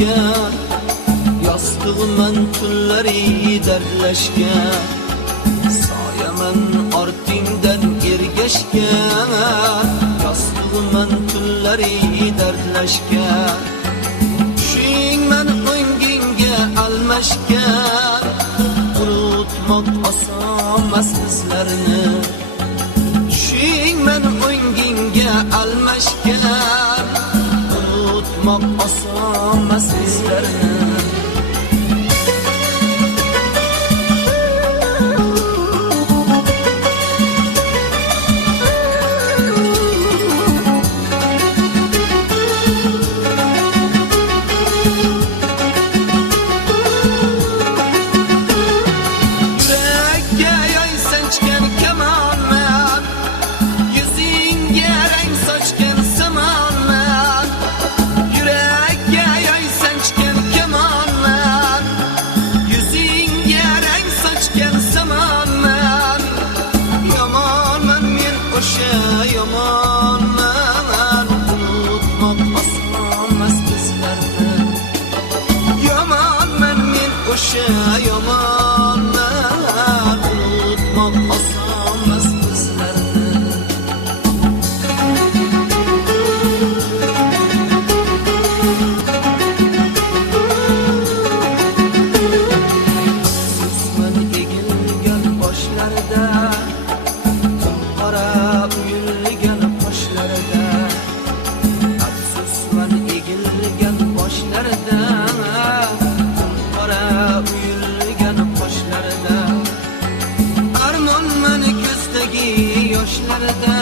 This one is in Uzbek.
almashgan, yostig'iman tunlari dardlashgan, soyaman ortingdan ergashgan, yostig'iman tunlari dardlashgan, tushingman o'ngingga almashgan, unutmoq osonmas bizlarni, tushingman o'ngingga almashgan, unutmoq osonmas bizlarni. Yamanman, unutmoq osonmas bizlarni. Yamanman men o'sha yamanman, unutmoq osonmas bizlarni. Afsusman egilgan boshlarda, qora uyilgan qoshlarida, afsusman egilgan boshlarida, qora uyilgan qoshlarida, armonman ko'zdagi yoshlarida.